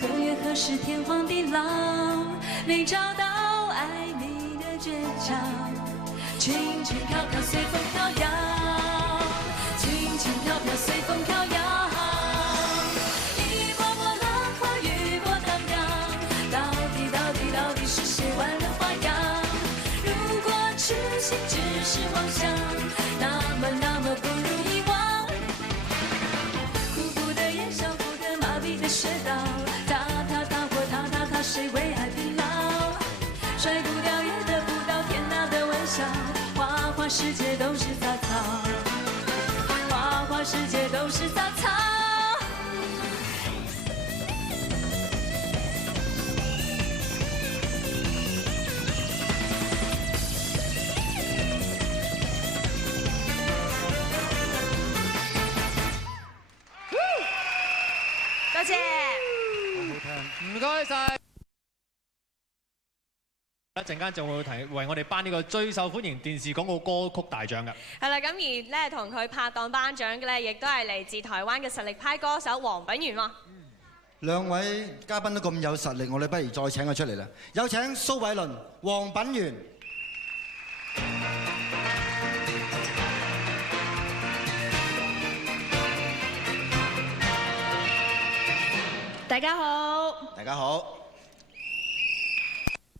何月何时天荒地老，没找到爱你的诀窍。轻轻飘飘随风飘摇，轻轻飘飘随风飘摇。一波波浪花，雨波荡漾，到底是谁玩了花样？如果痴心只是妄想，那么不如遗忘。苦苦的烟，少苦的麻痹的穴道，他，谁为爱疲劳？甩不掉也得不到天大的玩笑，花世界都是杂草，花世界都是杂草。多謝，唔該晒。一陣間仲會為我哋頒呢個最受歡迎電視廣告歌曲大獎㗎。係啦，咁而咧同佢拍檔頒獎嘅咧，亦都係嚟自台灣嘅實力派歌手黃品源喎。兩位嘉賓都咁有實力，我哋不如再請佢出嚟啦。有請蘇偉倫、黃品源。大家好。大家好。